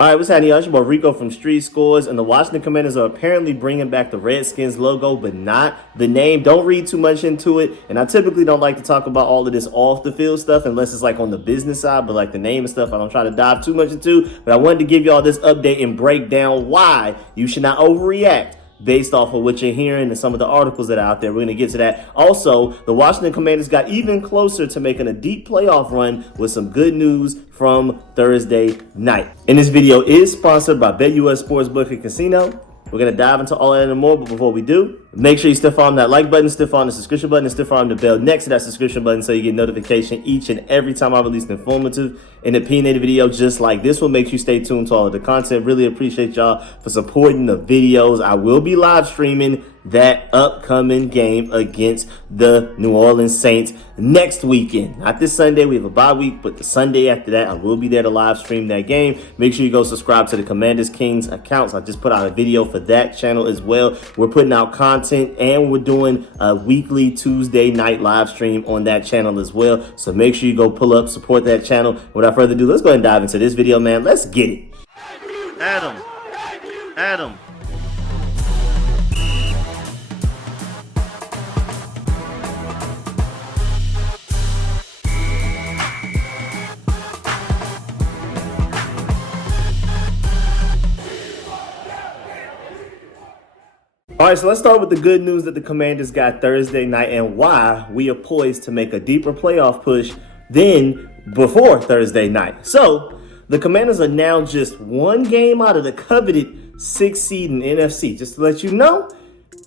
All right, what's happening, y'all? It's your boy Rico from StreetScores, and the Washington Commanders are apparently bringing back the Redskins logo, but not the name. Don't read too much into it, and I typically don't like to talk about all of this off-the-field stuff unless it's like on the business side, but like the name and stuff, I don't try to dive too much into, but I wanted to give y'all this update and break down why you should not overreact based off of what you're hearing and some of the articles that are out there. We're going to get to that. Also, the Washington Commanders got even closer to making a deep playoff run with some good news from Thursday night. And this video is sponsored by BetUS Sportsbook and Casino. We're going to dive into all that and more, but before we do, make sure you stiff arm that like button, stiff arm the subscription button, and stiff arm the bell next to that subscription button so you get notification each and every time I release an informative and opinionated video just like this one. Make sure you stay tuned to all of the content. Really appreciate y'all for supporting the videos. I will be live streaming that upcoming game against the New Orleans Saints next weekend. Not this Sunday, we have a bye week, but the Sunday after that, I will be there to live stream that game. Make sure you go subscribe to the Commanders Kings accounts. I just put out a video for that channel as well. We're putting out content and we're doing a weekly Tuesday night live stream on that channel as well. So make sure you go pull up, support that channel. Without further ado, let's go ahead and dive into this video, man. Let's get it. Adam. All right, so let's start with the good news that the Commanders got Thursday night and why we are poised to make a deeper playoff push than before Thursday night. So the Commanders are now just one game out of the coveted 6th seed in NFC. Just to let you know,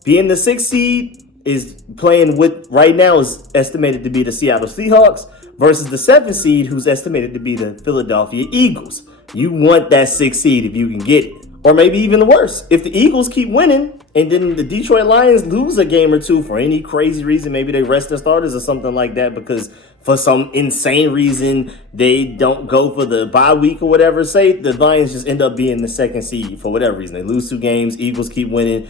being the 6th seed is playing with right now is estimated to be the Seattle Seahawks versus the 7th seed who's estimated to be the Philadelphia Eagles. You want that 6th seed if you can get it. Or maybe even worse, if the Eagles keep winning and then the Detroit Lions lose a game or two for any crazy reason, maybe they rest their starters or something like that because for some insane reason they don't go for the bye week or whatever, say the Lions just end up being the 2nd seed for whatever reason. They lose 2 games, Eagles keep winning.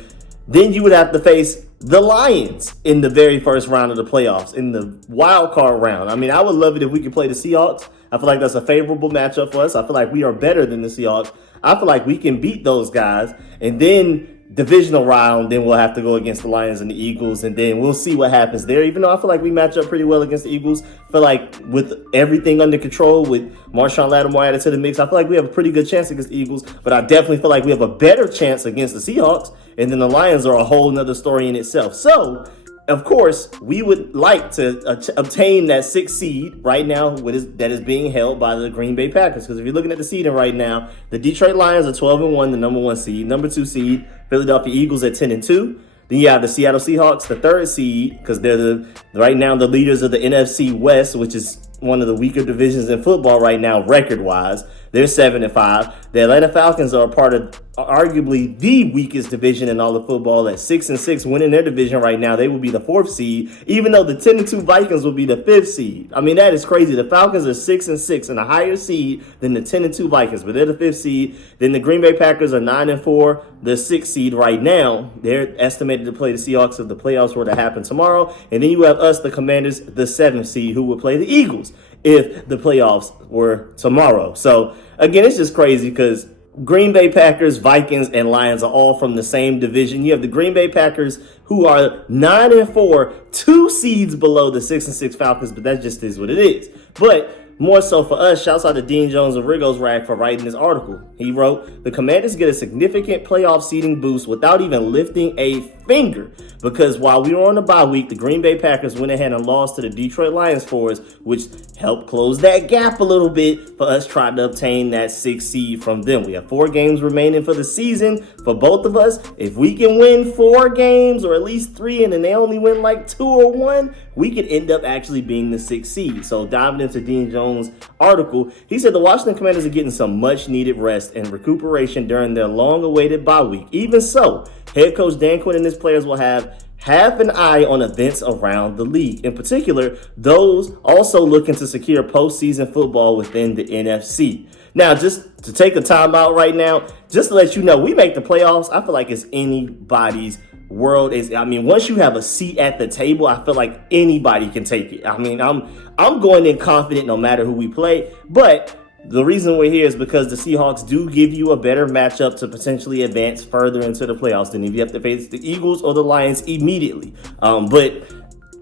Then you would have to face the Lions in the very first round of the playoffs, in the wild card round. I mean, I would love it if we could play the Seahawks. I feel like that's a favorable matchup for us. I feel like we are better than the Seahawks. I feel like we can beat those guys. And then divisional round, then we'll have to go against the Lions and the Eagles. And then we'll see what happens there. Even though I feel like we match up pretty well against the Eagles. I feel like with everything under control, with Marshawn Lattimore added to the mix, I feel like we have a pretty good chance against the Eagles. But I definitely feel like we have a better chance against the Seahawks. And then the Lions are a whole nother story in itself. So, of course, we would like to obtain that 6th seed right now that is being held by the Green Bay Packers. Because if you're looking at the seeding right now, the Detroit Lions are 12-1, the number 1 seed. Number 2 seed, Philadelphia Eagles at 10-2. Then you have the Seattle Seahawks, the 3rd seed, because they're right now the leaders of the NFC West, which is one of the weaker divisions in football right now, record-wise. They're 7-5. The Atlanta Falcons are a part of arguably the weakest division in all of football at 6-6, winning their division right now. They will be the 4th seed, even though the 10-2 Vikings will be the 5th seed. I mean, that is crazy. The Falcons are 6-6 and a higher seed than the 10-2 Vikings, but they're the 5th seed. Then the Green Bay Packers are 9-4, the 6th seed right now. They're estimated to play the Seahawks if the playoffs were to happen tomorrow. And then you have us, the Commanders, the 7th seed, who would play the Eagles if the playoffs were tomorrow. So, again, it's just crazy because Green Bay Packers, Vikings, and Lions are all from the same division. You have the Green Bay Packers, who are 9-4, 2 seeds below the 6-6 Falcons, but that just is what it is. But more so for us, shouts out to Dean Jones of Rigo's Rag for writing this article. He wrote, the Commanders get a significant playoff seeding boost without even lifting a finger. Because while we were on the bye week, the Green Bay Packers went ahead and lost to the Detroit Lions for us, which helped close that gap a little bit for us trying to obtain that 6th seed from them. We have 4 games remaining for the season for both of us. If we can win 4 games or at least 3 and then they only win like 2 or 1, we could end up actually being the 6th seed. So diving into Dean Jones' article, he said the Washington Commanders are getting some much needed rest and recuperation during their long awaited bye week. Even so, head coach Dan Quinn and his players will have an eye on events around the league. In particular, those also looking to secure postseason football within the NFC. Now, just to take a timeout right now, just to let you know, we make the playoffs. I feel like it's anybody's world. Once you have a seat at the table, I feel like anybody can take it. I'm going in confident no matter who we play. But The reason we're here is because the Seahawks do give you a better matchup to potentially advance further into the playoffs than if you have to face the Eagles or the Lions immediately. But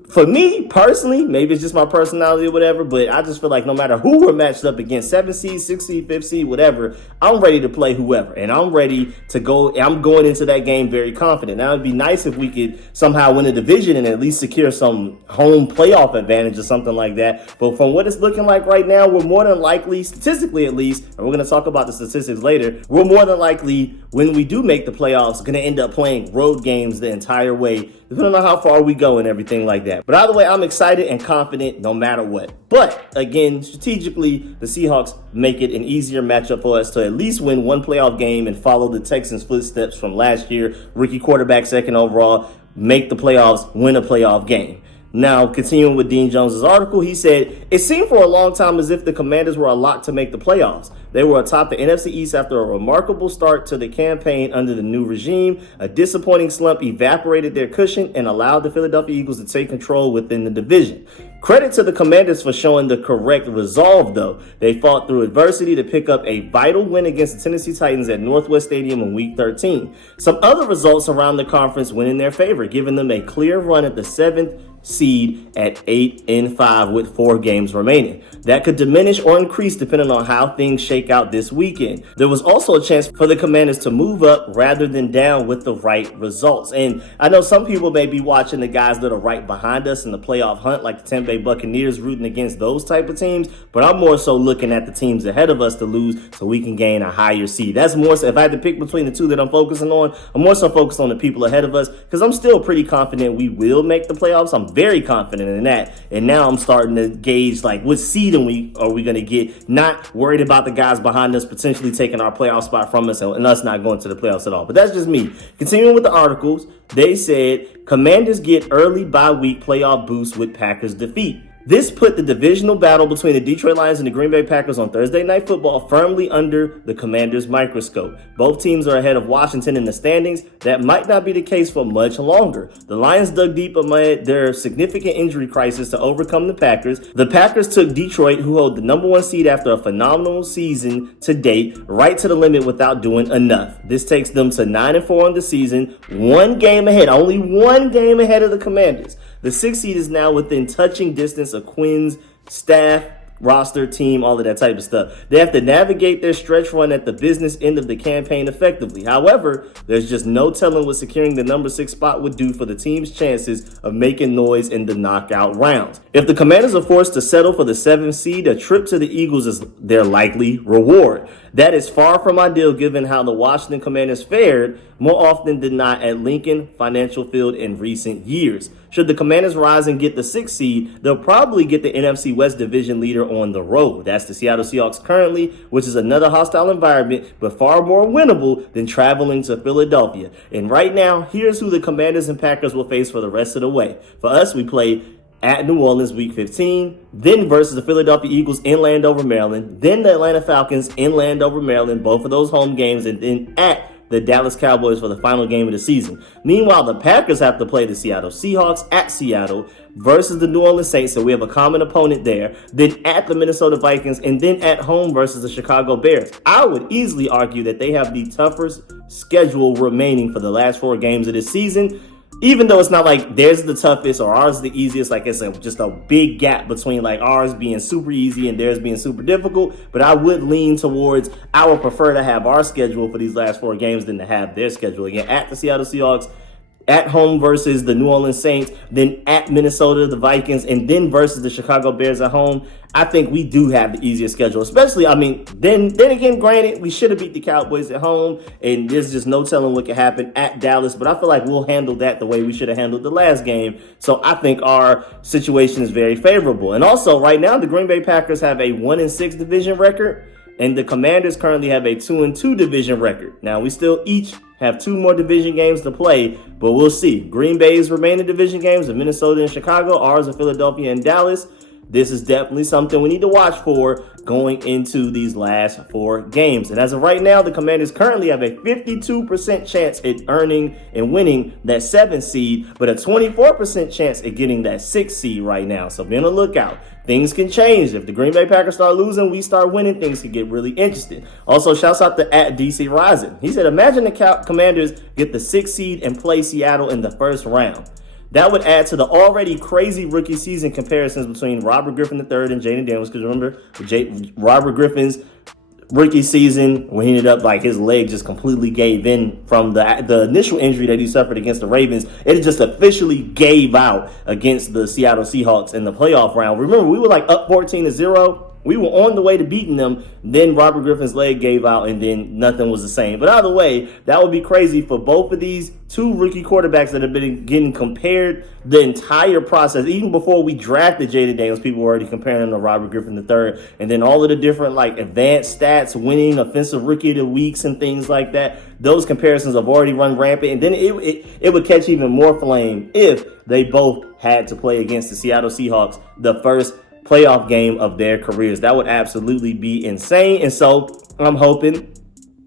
for me personally, maybe it's just my personality or whatever, but I just feel like no matter who we're matched up against, 7 seed, 6 seed, 5th seed, whatever, I'm ready to play whoever. And I'm ready to go. I'm going into that game very confident. Now, it'd be nice if we could somehow win a division and at least secure some home playoff advantage or something like that. But from what it's looking like right now, we're more than likely, statistically at least, and we're going to talk about the statistics later, we're more than likely, when we do make the playoffs, going to end up playing road games the entire way, depending on how far we go and everything like that. But either way, I'm excited and confident no matter what. But again, strategically, the Seahawks make it an easier matchup for us to at least win one playoff game and follow the Texans' footsteps from last year. Rookie quarterback, 2nd overall, make the playoffs, win a playoff game. Now, continuing with Dean Jones's article, he said, it seemed for a long time as if the Commanders were a lock to make the playoffs. They were atop the NFC East after a remarkable start to the campaign under the new regime. A disappointing slump evaporated their cushion and allowed the Philadelphia Eagles to take control within the division. Credit to the Commanders for showing the correct resolve, though. They fought through adversity to pick up a vital win against the Tennessee Titans at Northwest Stadium in Week 13. Some other results around the conference went in their favor, giving them a clear run at the 7th seed at 8-5 with 4 games remaining. That could diminish or increase depending on how things shake out this weekend. There was also a chance for the Commanders to move up rather than down with the right results. And I know some people may be watching the guys that are right behind us in the playoff hunt, like the Tampa Bay Buccaneers, rooting against those type of teams, but I'm more so looking at the teams ahead of us to lose so we can gain a higher seed. That's more so, if I had to pick between the two that I'm focusing on, I'm more so focused on the people ahead of us because I'm still pretty confident we will make the playoffs. I'm very confident in that. And now I'm starting to gauge like what seed are we going to get, not worried about the guys behind us potentially taking our playoff spot from us and us not going to the playoffs at all. But that's just me. Continuing with the articles, they said Commanders get early bye week playoff boost with Packers defeat. This put the divisional battle between the Detroit Lions and the Green Bay Packers on Thursday Night Football firmly under the Commanders' microscope. Both teams are ahead of Washington in the standings. That might not be the case for much longer. The Lions dug deep amid their significant injury crisis to overcome the Packers. The Packers took Detroit, who hold the number 1 seed after a phenomenal season to date, right to the limit without doing enough. This takes them to 9-4 on the season, 1 game ahead, only 1 game ahead of the Commanders. The 6th seed is now within touching distance of Quinn's staff, roster, team, all of that type of stuff. They have to navigate their stretch run at the business end of the campaign effectively. However, there's just no telling what securing the number 6 spot would do for the team's chances of making noise in the knockout rounds. If the Commanders are forced to settle for the 7th seed, a trip to the Eagles is their likely reward. That is far from ideal given how the Washington Commanders fared more often than not at Lincoln Financial Field in recent years. Should the Commanders rise and get the 6th seed, they'll probably get the NFC West division leader on the road. That's the Seattle Seahawks currently, which is another hostile environment, but far more winnable than traveling to Philadelphia. And right now, here's who the Commanders and Packers will face for the rest of the way. For us, we play at New Orleans Week 15, then versus the Philadelphia Eagles in Landover, Maryland, then the Atlanta Falcons in Landover, Maryland, both of those home games, and then at the Dallas Cowboys for the final game of the season. Meanwhile, the Packers have to play the Seattle Seahawks at Seattle versus the New Orleans Saints, so we have a common opponent there, then at the Minnesota Vikings, and then at home versus the Chicago Bears. I would easily argue that they have the toughest schedule remaining for the last 4 games of this season, even though it's not like theirs is the toughest or ours is the easiest. Like it's just a big gap between like ours being super easy and theirs being super difficult. But I would lean towards I would prefer to have our schedule for these last 4 games than to have their schedule. Again, at the Seattle Seahawks, at home versus the New Orleans Saints, then at Minnesota, the Vikings, and then versus the Chicago Bears at home. I think we do have the easiest schedule, especially, then again, granted, we should have beat the Cowboys at home, and there's just no telling what could happen at Dallas, but I feel like we'll handle that the way we should have handled the last game, so I think our situation is very favorable. And also, right now, the Green Bay Packers have a 1-6 division record, and the Commanders currently have a 2-2 division record. Now, we still each have 2 more division games to play, but we'll see. Green Bay's remaining division games are Minnesota and Chicago. Ours are Philadelphia and Dallas. This is definitely something we need to watch for going into these last 4 games. And as of right now, the Commanders currently have a 52% chance at earning and winning that 7th seed, but a 24% chance at getting that 6th seed right now. So be on the lookout. things can change. If the Green Bay Packers start losing, we start winning, things can get really interesting. Also, shouts out to @DC Rising. He said, imagine the Commanders get the 6th seed and play Seattle in the first round. That would add to the already crazy rookie season comparisons between Robert Griffin III and Jaden Daniels. Because remember, Robert Griffin's rookie season, when he ended up like his leg just completely gave in from the initial injury that he suffered against the Ravens. It just officially gave out against the Seattle Seahawks in the playoff round. Remember, we were like up 14-0. We were on the way to beating them. Then Robert Griffin's leg gave out, and then nothing was the same. But either way, that would be crazy for both of these two rookie quarterbacks that have been getting compared the entire process. Even before we drafted Jaden Daniels, people were already comparing him to Robert Griffin III. And then all of the different like advanced stats, winning offensive rookie of the weeks and things like that. Those comparisons have already run rampant. And then it would catch even more flame if they both had to play against the Seattle Seahawks the first playoff game of their careers. That would absolutely be insane. And so I'm hoping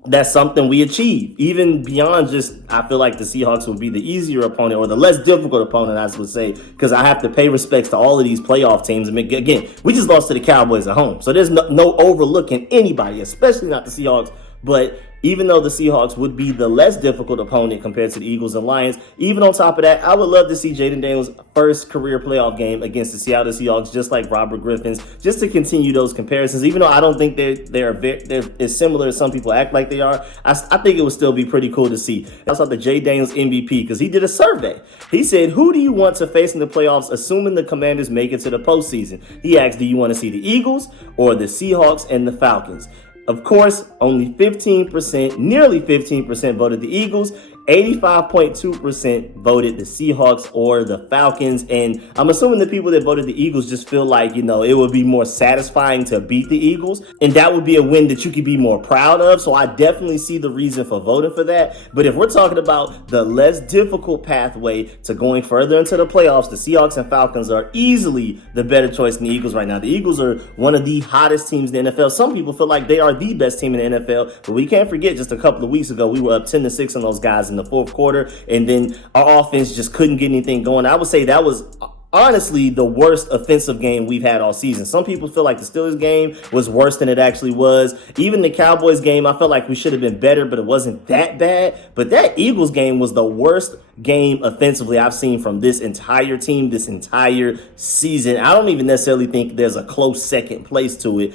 that's something we achieve. Even beyond just, I feel like the Seahawks would be the easier opponent or the less difficult opponent, I would say, because I have to pay respects to all of these playoff teams. I mean, again, we just lost to the Cowboys at home. So there's no overlooking anybody, especially not the Seahawks. But even though the Seahawks would be the less difficult opponent compared to the Eagles and Lions, even on top of that, I would love to see Jaden Daniels' first career playoff game against the Seattle Seahawks, just like Robert Griffin's, just to continue those comparisons. Even though I don't think they're as similar as some people act like they are, I think it would still be pretty cool to see. That's like the Jay Daniels MVP, because he did a survey. He said, who do you want to face in the playoffs, assuming the Commanders make it to the postseason? He asked, do you want to see the Eagles or the Seahawks and the Falcons? Of course, only 15%, nearly 15% voted the Eagles. 85.2% voted the Seahawks or the Falcons. And I'm assuming the people that voted the Eagles just feel like, it would be more satisfying to beat the Eagles. And that would be a win that you could be more proud of. So I definitely see the reason for voting for that. But if we're talking about the less difficult pathway to going further into the playoffs, the Seahawks and Falcons are easily the better choice than the Eagles right now. The Eagles are one of the hottest teams in the NFL. Some people feel like they are the best team in the NFL. But we can't forget, just a couple of weeks ago, we were up 10-6 on those guys in the fourth quarter, and then our offense just couldn't get anything going. I would say that was honestly the worst offensive game we've had all season. Some people feel like the Steelers game was worse than it actually was. Even the Cowboys game, I felt like we should have been better, but it wasn't that bad. But that Eagles game was the worst game offensively I've seen from this entire team, this entire season. I don't even necessarily think there's a close second place to it.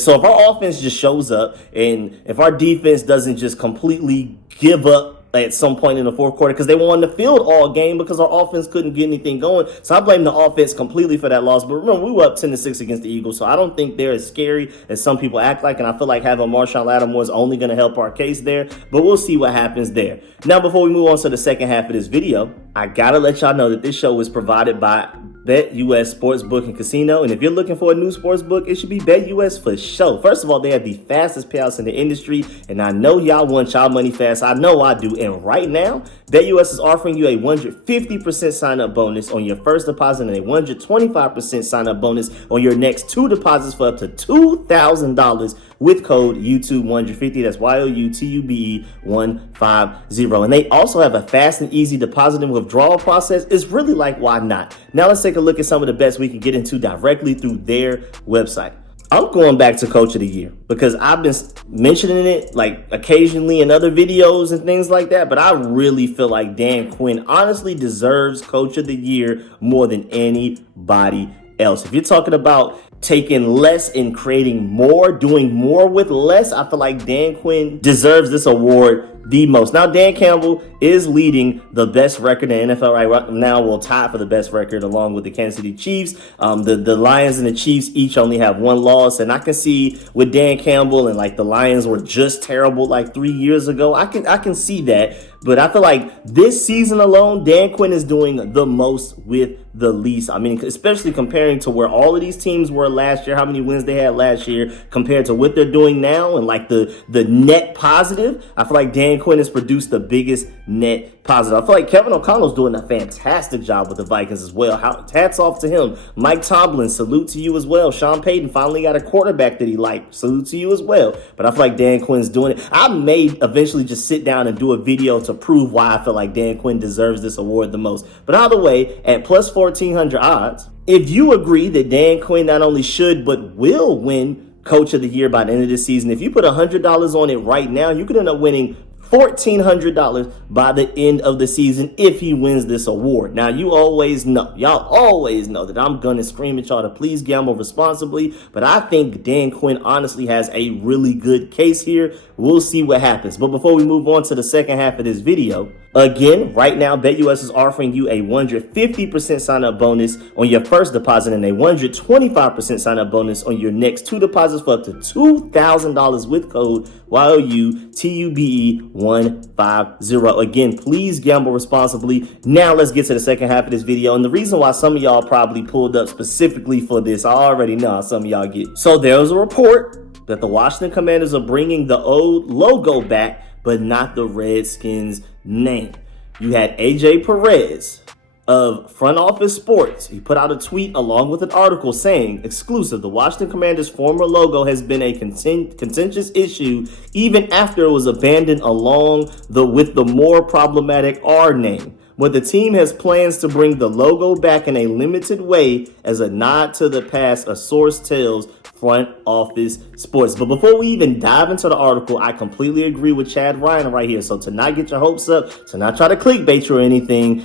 So if our offense just shows up, and if our defense doesn't just completely give up at some point in the fourth quarter, because they were on the field all game because our offense couldn't get anything going. So I blame the offense completely for that loss. But remember, we were up 10-6 against the Eagles, so I don't think they're as scary as some people act like. And I feel like having Marshawn Lattimore is only going to help our case there. But we'll see what happens there. Now, before we move on to the second half of this video, I got to let y'all know that this show is provided by BetUS Sportsbook and Casino. And if you're looking for a new sportsbook, it should be BetUS for sure. First of all, they have the fastest payouts in the industry. And I know y'all want y'all money fast. I know I do. And right now, BetUS is offering you a 150% sign-up bonus on your first deposit and a 125% sign-up bonus on your next two deposits for up to $2,000 with code YouTube150. That's YOUTUBE 150. And they also have a fast and easy deposit and withdrawal process. It's really like, why not? Now let's take a look at some of the bets we can get into directly through their website. I'm going back to Coach of the Year because I've been mentioning it like occasionally in other videos and things like that, but I really feel like Dan Quinn honestly deserves Coach of the Year more than anybody else. If you're talking about taking less and creating more, doing more with less, I feel like Dan Quinn deserves this award the most. Now, Dan Campbell is leading the best record in the NFL right now. We'll tie for the best record along with the Kansas City Chiefs. The Lions and the Chiefs each only have one loss. And I can see with Dan Campbell and like the Lions were just terrible like 3 years ago. I can see that. But I feel like this season alone, Dan Quinn is doing the most with the least. I mean, especially comparing to where all of these teams were last year, how many wins they had last year compared to what they're doing now and like the net positive. I feel like Dan Quinn has produced the biggest net positive. I feel like Kevin O'Connell's doing a fantastic job with the Vikings as well. Hats off to him. Mike Tomlin, salute to you as well. Sean Payton finally got a quarterback that he liked. Salute to you as well. But I feel like Dan Quinn's doing it. I may eventually just sit down and do a video to prove why I feel like Dan Quinn deserves this award the most. But either way, at plus 1,400 odds, If you agree that Dan Quinn not only should but will win Coach of the Year by the end of the season, if you put $100 on it right now, you could end up winning $1,400 by the end of the season if he wins this award. Now, y'all always know that I'm gonna scream at y'all to please gamble responsibly, but I think Dan Quinn honestly has a really good case here. We'll see what happens. But before we move on to the second half of this video, again, right now, BetUS is offering you a 150% sign-up bonus on your first deposit and a 125% sign-up bonus on your next 2 deposits for up to $2,000 with code YOUTUBE150. Again, please gamble responsibly. Now let's get to the second half of this video. And the reason why some of y'all probably pulled up specifically for this, I already know how some of y'all get. So there was a report that the Washington Commanders are bringing the old logo back, but not the Redskins name. You had AJ Perez of Front Office Sports. He put out a tweet along with an article saying, exclusive, the Washington Commanders' former logo has been a contentious issue even after it was abandoned with the more problematic R name. But the team has plans to bring the logo back in a limited way as a nod to the past, a source tells Front Office Sports. But before we even dive into the article, I completely agree with Chad Ryan right here. So to not get your hopes up, to not try to clickbait you or anything,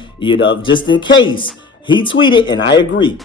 just in case, he tweeted, and I agree.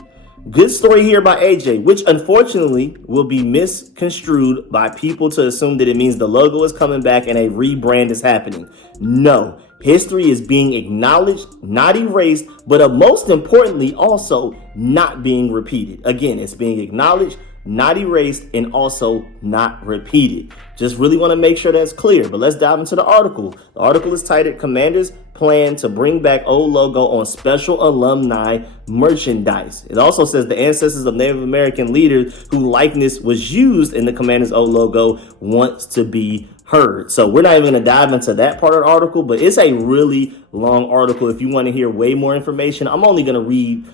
Good story here by AJ, which unfortunately will be misconstrued by people to assume that it means the logo is coming back and a rebrand is happening. No. History is being acknowledged, not erased, but most importantly, also not being repeated. Again, it's being acknowledged, not erased, and also not repeated. Just really want to make sure that's clear. But let's dive into the article. The article is titled, Commanders Plan to Bring Back Old Logo on Special Alumni Merchandise. It also says the ancestors of Native American leaders whose likeness was used in the Commanders' old logo wants to be heard. So we're not even going to dive into that part of the article, but it's a really long article. If you want to hear way more information, I'm only going to read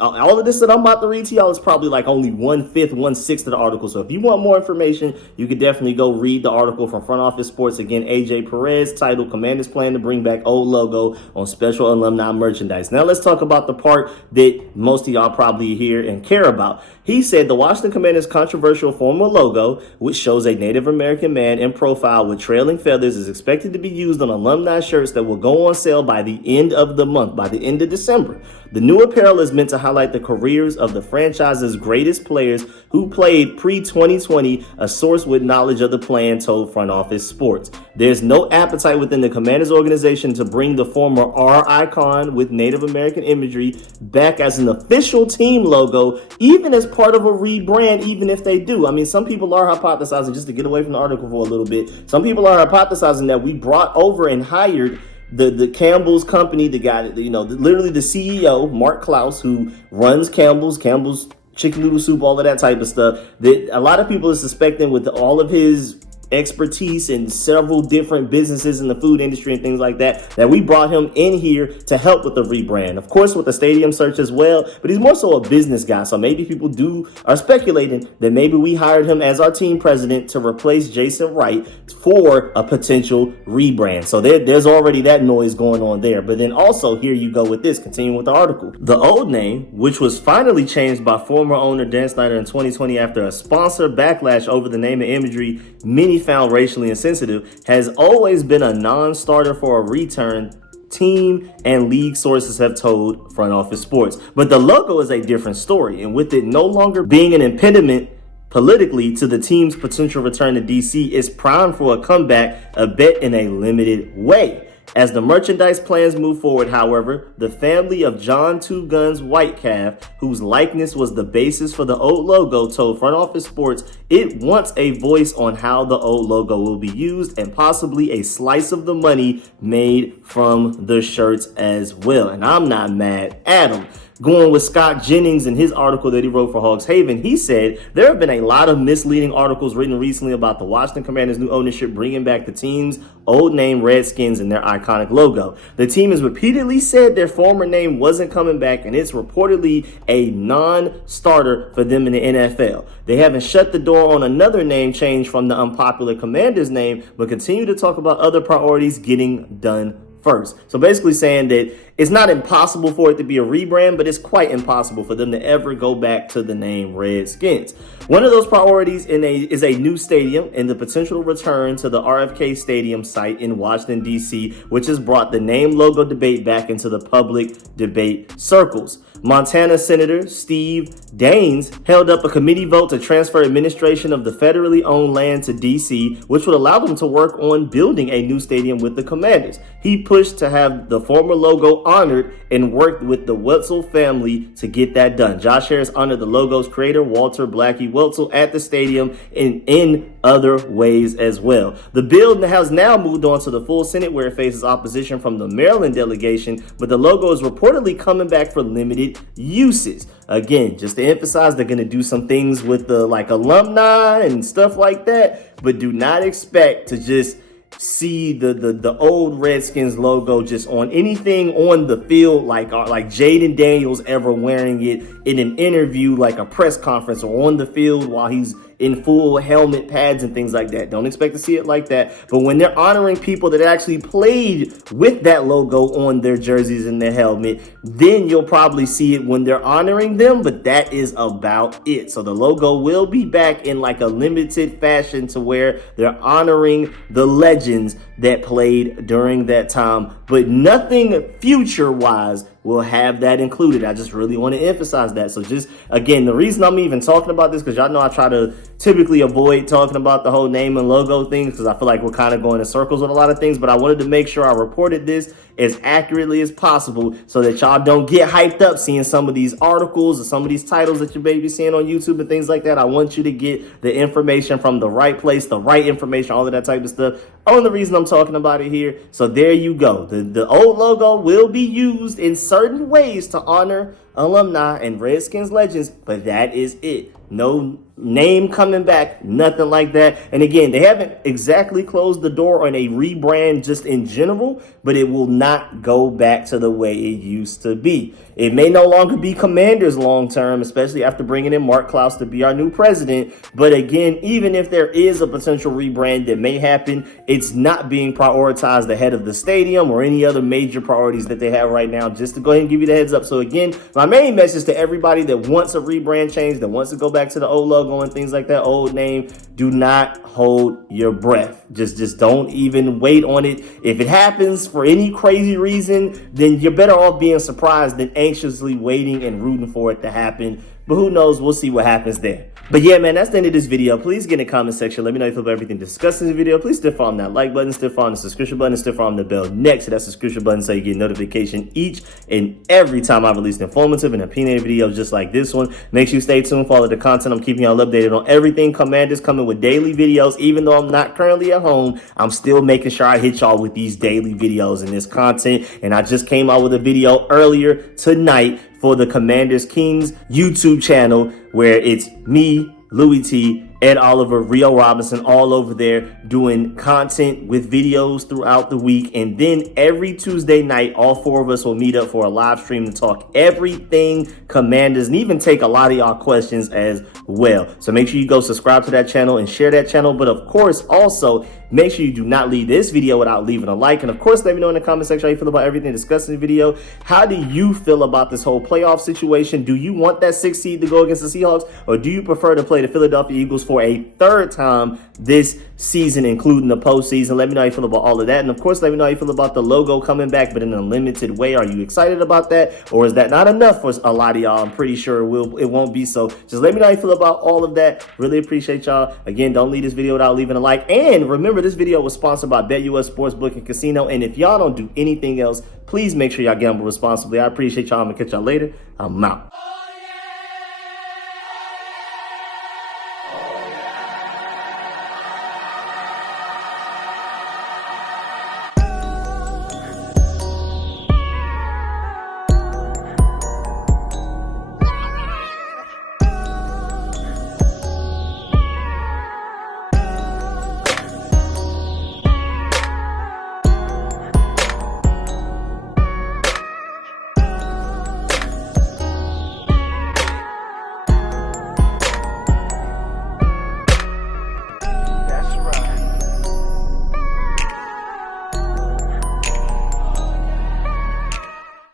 all of this that I'm about to read to y'all is probably like only 1/5, 1/6 of the article. So if you want more information, you could definitely go read the article from Front Office Sports. Again, AJ Perez, titled Commanders Plan to Bring Back Old Logo on Special Alumni Merchandise. Now let's talk about the part that most of y'all probably hear and care about. He said the Washington Commanders' controversial former logo, which shows a Native American man in profile with trailing feathers, is expected to be used on alumni shirts that will go on sale by the end of the month, by the end of December. The new apparel is meant to highlight the careers of the franchise's greatest players who played pre-2020, a source with knowledge of the plan told Front Office Sports. There's no appetite within the Commanders organization to bring the former R icon with Native American imagery back as an official team logo, even as part of a rebrand, even if they do. I mean, some people are hypothesizing, just to get away from the article for a little bit, some people are hypothesizing that we brought over and hired the Campbell's company, the guy that, literally the CEO, Mark Klaus, who runs Campbell's chicken noodle soup, all of that type of stuff, that a lot of people are suspecting with all of his expertise in several different businesses in the food industry and things like that, that we brought him in here to help with the rebrand. Of course, with the stadium search as well, but he's more so a business guy. So maybe people are speculating that maybe we hired him as our team president to replace Jason Wright for a potential rebrand. So there's already that noise going on there. But then also, here you go with this, continuing with the article. The old name, which was finally changed by former owner Dan Snyder in 2020 after a sponsor backlash over the name and imagery many found racially insensitive, has always been a non-starter for a return, team and league sources have told Front Office Sports. But the logo is a different story, and with it no longer being an impediment politically to the team's potential return to DC, is primed for a comeback, a bet in a limited way. As the merchandise plans move forward, however, the family of John Two Guns Whitecalf, whose likeness was the basis for the old logo, told Front Office Sports it wants a voice on how the old logo will be used and possibly a slice of the money made from the shirts as well. And I'm not mad at them. Going with Scott Jennings in his article that he wrote for Hogs Haven, he said there have been a lot of misleading articles written recently about the Washington Commanders' new ownership bringing back the team's old name Redskins and their iconic logo. The team has repeatedly said their former name wasn't coming back, and it's reportedly a non-starter for them in the NFL. They haven't shut the door on another name change from the unpopular Commanders name, but continue to talk about other priorities getting done first. So basically saying that it's not impossible for it to be a rebrand, but it's quite impossible for them to ever go back to the name Redskins. One of those priorities is a new stadium and the potential return to the RFK Stadium site in Washington, D.C., which has brought the name logo debate back into the public debate circles. Montana Senator Steve Daines held up a committee vote to transfer administration of the federally owned land to D.C., which would allow them to work on building a new stadium with the Commanders. He pushed to have the former logo honored and worked with the Wetzel family to get that done. Josh Harris honored the logo's creator, Walter Blackie Wetzel, at the stadium and in other ways as well. The bill has now moved on to the full Senate, where it faces opposition from the Maryland delegation, but the logo is reportedly coming back for limited uses. Again, just to emphasize, they're going to do some things with the alumni and stuff like that, but do not expect to just see the old Redskins logo just on anything on the field, like Jaden Daniels ever wearing it in an interview, like a press conference, or on the field while he's in full helmet pads and things like that. Don't expect to see it like that. But when they're honoring people that actually played with that logo on their jerseys and their helmet, then you'll probably see it when they're honoring them, but that is about it. So the logo will be back in like a limited fashion to where they're honoring the legends that played during that time, but nothing future-wise will have that included. I just really want to emphasize that. So just, again, the reason I'm even talking about this, because y'all know I try to typically avoid talking about the whole name and logo things, because I feel like we're kind of going in circles with a lot of things, but I wanted to make sure I reported this as accurately as possible so that y'all don't get hyped up seeing some of these articles or some of these titles that you may be seeing on YouTube and things like that. I want you to get the information from the right place, the right information, all of that type of stuff. Only reason I'm talking about it here. So there you go. The old logo will be used in certain ways to honor alumni and Redskins legends, but that is it. No name coming back, nothing like that. And again, they haven't exactly closed the door on a rebrand just in general, but it will not go back to the way it used to be. It may no longer be Commanders long term, especially after bringing in Mark Klaus to be our new president. But again, even if there is a potential rebrand that may happen, it's not being prioritized ahead of the stadium or any other major priorities that they have right now, just to go ahead and give you the heads up. So again, my main message to everybody that wants a rebrand change, that wants to go back to the old logo and things like that, old name, do not hold your breath. Just don't even wait on it. If it happens for any crazy reason, then you're better off being surprised than anxiously waiting and rooting for it to happen. But who knows? We'll see what happens there. But yeah, man, that's the end of this video. Please get in the comment section. Let me know how you feel about everything discussed in this video. Please still farm that like button, still farm the subscription button, still farm the bell next to that subscription button so you get notification each and every time I release an informative and opinionated video just like this one. Make sure you stay tuned for all of the content. I'm keeping y'all updated on everything. Commanders coming with daily videos. Even though I'm not currently at home, I'm still making sure I hit y'all with these daily videos and this content. And I just came out with a video earlier tonight for the Commanders Kings YouTube channel, where it's me, Louis T, Ed Oliver, Rio Robinson, all over there doing content with videos throughout the week. And then every Tuesday night, all four of us will meet up for a live stream to talk everything Commanders and even take a lot of y'all questions as well. So make sure you go subscribe to that channel and share that channel. But of course, also make sure you do not leave this video without leaving a like. And of course, let me know in the comment section how you feel about everything discussed in the video. How do you feel about this whole playoff situation? Do you want that 6th seed to go against the Seahawks, or do you prefer to play the Philadelphia Eagles for a third time this season, including the postseason? Let me know how you feel about all of that. And of course, let me know how you feel about the logo coming back, but in a limited way. Are you excited about that, or is that not enough for a lot of y'all? I'm pretty sure it won't be. So just let me know how you feel about all of that. Really appreciate y'all. Again, don't leave this video without leaving a like. And remember, this video was sponsored by BetUS Sportsbook and Casino. And if y'all don't do anything else, please make sure y'all gamble responsibly. I appreciate y'all. I'm gonna catch y'all later. I'm out.